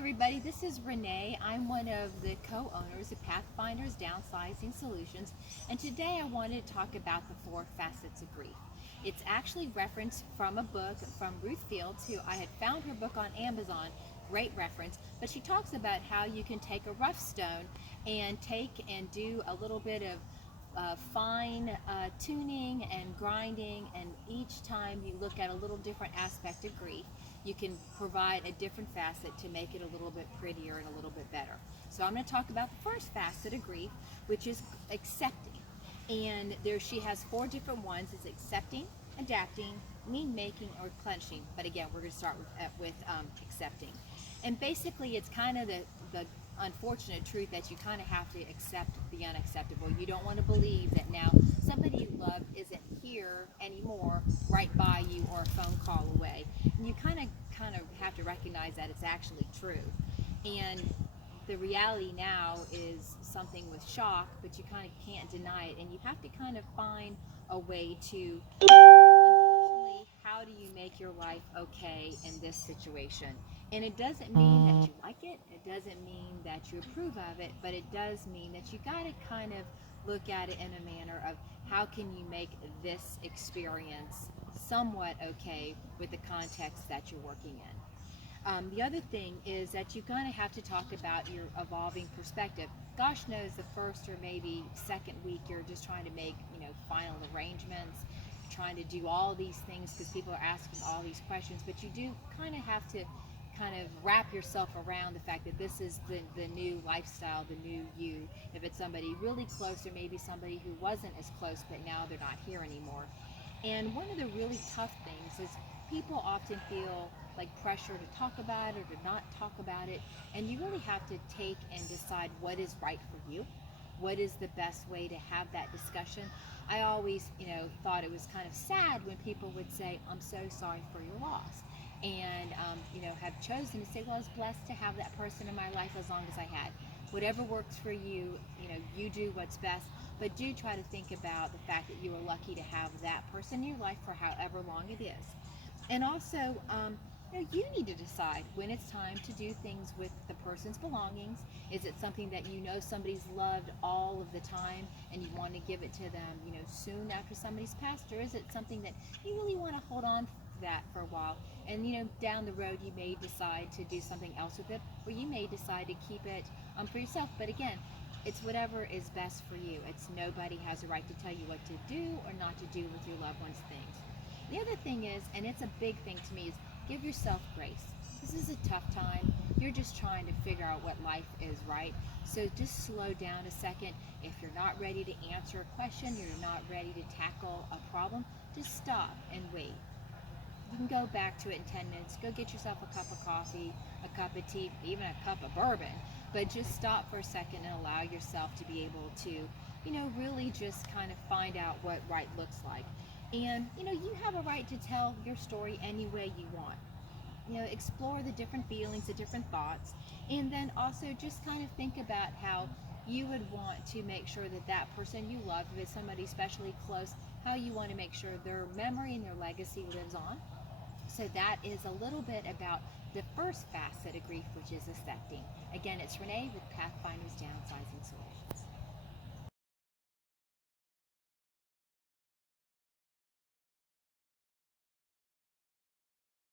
everybody, this is Renee. I'm one of the co-owners of Pathfinders Downsizing Solutions, and today I wanted to talk about the 4 facets of grief. It's actually referenced from a book from Ruth E, who I had found her book on Amazon, great reference, but she talks about how you can take a rough stone and do a little bit of fine tuning and grinding, and each time you look at a little different aspect of grief, you can provide a different facet to make it a little bit prettier and a little bit better. So I'm going to talk about the first facet of grief, which is accepting. And she has 4 different ones. It's accepting, adapting, mean-making, or clenching. But again, we're going to start with accepting. And basically, it's kind of the unfortunate truth that you kind of have to accept the unacceptable. You don't want to believe that now somebody you love isn't here anymore, right by you or a phone call away. And you kind of have to recognize that it's actually true. And the reality now is something with shock, but you kind of can't deny it, and you have to kind of find a way to, unfortunately, how do you make your life okay in this situation? And it doesn't mean that you like it, it doesn't mean that you approve of it, but it does mean that you got to kind of look at it in a manner of how can you make this experience somewhat okay with the context that you're working in. The other thing is that you're going to have to talk about your evolving perspective. Gosh knows the first or maybe second week you're just trying to make, final arrangements, trying to do all these things because people are asking all these questions, but you do kind of have to wrap yourself around the fact that this is the new lifestyle, the new you. If it's somebody really close or maybe somebody who wasn't as close but now they're not here anymore. And one of the really tough things is people often feel like pressure to talk about it or to not talk about it, and you really have to take and decide what is right for you, what is the best way to have that discussion. I always thought it was kind of sad when people would say, I'm so sorry for your loss, and have chosen to say, well, I was blessed to have that person in my life as long as I had. Whatever works for you, you do what's best, but do try to think about the fact that you are lucky to have that person in your life for however long it is. And also, you need to decide when it's time to do things with the person's belongings. Is it something that somebody's loved all of the time and you want to give it to them, soon after somebody's passed, or is it something that you really want to hold on to that for a while, and down the road you may decide to do something else with it, or you may decide to keep it for yourself. But again, it's whatever is best for you. It's nobody has a right to tell you what to do or not to do with your loved one's things. The other thing is, and it's a big thing to me, is give yourself grace. This is a tough time. You're just trying to figure out what life is, right? So just slow down a second. If you're not ready to answer a question, you're not ready to tackle a problem, just stop and wait. You can go back to it in 10 minutes. Go get yourself a cup of coffee, a cup of tea, even a cup of bourbon. But just stop for a second and allow yourself to be able to, really just kind of find out what right looks like. And, you have a right to tell your story any way you want. Explore the different feelings, the different thoughts, and then also just kind of think about how you would want to make sure that that person you love, if it's somebody especially close, how you want to make sure their memory and their legacy lives on. So that is a little bit about the first facet of grief, which is accepting. Again, it's Renee with Pathfinders Downsizing Solutions.